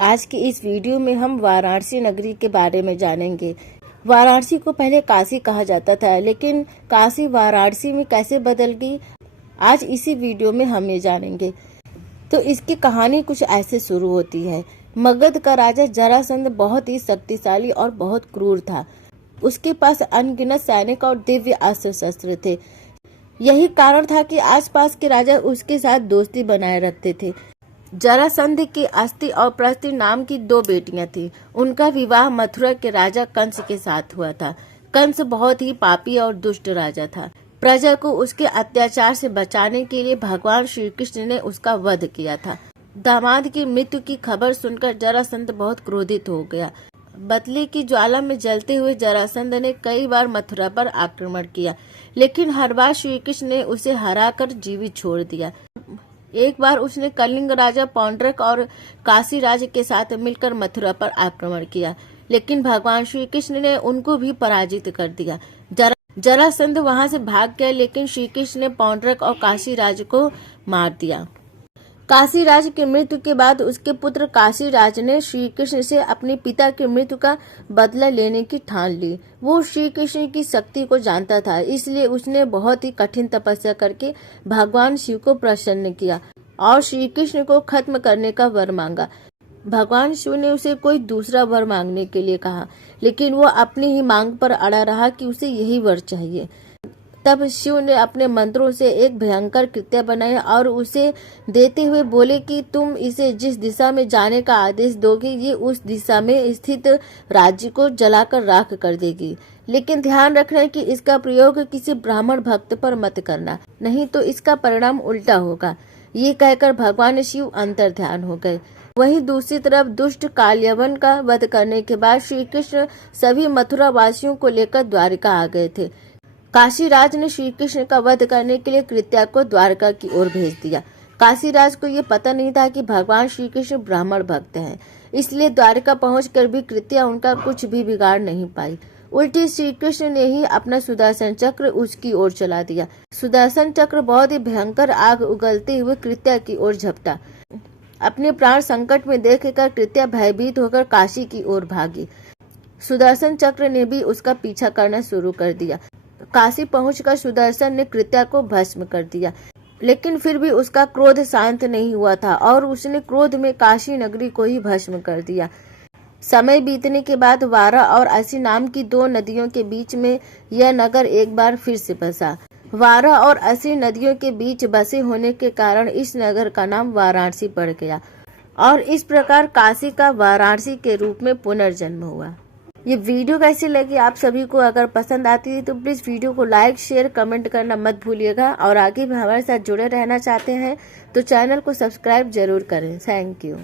आज की इस वीडियो में हम वाराणसी नगरी के बारे में जानेंगे। वाराणसी को पहले काशी कहा जाता था, लेकिन काशी वाराणसी में कैसे बदल गई, आज इसी वीडियो में हम ये जानेंगे। तो इसकी कहानी कुछ ऐसे शुरू होती है। मगध का राजा जरासंध बहुत ही शक्तिशाली और बहुत क्रूर था। उसके पास अनगिनत सैनिक और दिव्य अस्त्र शस्त्र थे। यही कारण था कि आसपास के राजा उसके साथ दोस्ती बनाए रखते थे। जरासंध की अस्ति और प्रस्ति नाम की 2 बेटियां थीं। उनका विवाह मथुरा के राजा कंस के साथ हुआ था। कंस बहुत ही पापी और दुष्ट राजा था। प्रजा को उसके अत्याचार से बचाने के लिए भगवान श्री कृष्ण ने उसका वध किया था। दामाद की मृत्यु की खबर सुनकर जरासंध बहुत क्रोधित हो गया। बदले की ज्वाला में जलते हुए जरासंध ने कई बार मथुरा पर आक्रमण किया, लेकिन हर बार श्री कृष्ण ने उसे हराकर जीवित छोड़ दिया। एक बार उसने कलिंग राजा पौंड्रक और काशी राज के साथ मिलकर मथुरा पर आक्रमण किया, लेकिन भगवान श्री कृष्ण ने उनको भी पराजित कर दिया। जरासंध वहां से भाग गया, लेकिन श्री कृष्ण ने पौंड्रक और काशी राज को मार दिया। काशी राज की मृत्यु के बाद उसके पुत्र काशी राज ने श्री कृष्ण से अपने पिता की मृत्यु का बदला लेने की ठान ली। वो श्री कृष्ण की शक्ति को जानता था, इसलिए उसने बहुत ही कठिन तपस्या करके भगवान शिव को प्रसन्न किया और श्री कृष्ण को खत्म करने का वर मांगा। भगवान शिव ने उसे कोई दूसरा वर मांगने के लिए कहा, लेकिन वो अपनी ही मांग पर अड़ा रहा कि उसे यही वर चाहिए। तब शिव ने अपने मंत्रों से एक भयंकर कृत्य बनाया और उसे देते हुए बोले कि तुम इसे जिस दिशा में जाने का आदेश दोगे, ये उस दिशा में स्थित राज्य को जलाकर राख कर देगी। लेकिन ध्यान रखना कि इसका प्रयोग किसी ब्राह्मण भक्त पर मत करना, नहीं तो इसका परिणाम उल्टा होगा। ये कहकर भगवान शिव अंतर्ध्यान हो गए। वहीं दूसरी तरफ दुष्ट कालयवन का वध करने के बाद श्री कृष्ण सभी मथुरा वासियों को लेकर द्वारिका आ गए थे। काशी राज ने श्री कृष्ण का वध करने के लिए कृत्या को द्वारका की ओर भेज दिया। काशी राज को ये पता नहीं था कि भगवान श्री कृष्ण ब्राह्मण भक्त हैं, इसलिए द्वारका पहुंचकर भी कृत्या उनका कुछ भी बिगाड़ नहीं पाई। उल्टी श्री कृष्ण ने ही अपना सुदर्शन चक्र उसकी ओर चला दिया। सुदर्शन चक्र बहुत ही भयंकर आग उगलते हुए कृत्या की ओर झपटा। अपने प्राण संकट में देखकर कृत्या भयभीत होकर काशी की ओर भागी। सुदर्शन चक्र ने भी उसका पीछा करना शुरू कर दिया। काशी पहुंचकर सुदर्शन ने कृत्या को भस्म कर दिया, लेकिन फिर भी उसका क्रोध शांत नहीं हुआ था और उसने क्रोध में काशी नगरी को ही भस्म कर दिया। समय बीतने के बाद वारा और असी नाम की 2 नदियों के बीच में यह नगर एक बार फिर से बसा। वारा और असी नदियों के बीच बसे होने के कारण इस नगर का नाम वाराणसी पड़ गया और इस प्रकार काशी का वाराणसी के रूप में पुनर्जन्म हुआ। ये वीडियो कैसी लगी आप सभी को? अगर पसंद आती है तो प्लीज़ वीडियो को लाइक, शेयर, कमेंट करना मत भूलिएगा और आगे भी हमारे साथ जुड़े रहना चाहते हैं तो चैनल को सब्सक्राइब जरूर करें। Thank you.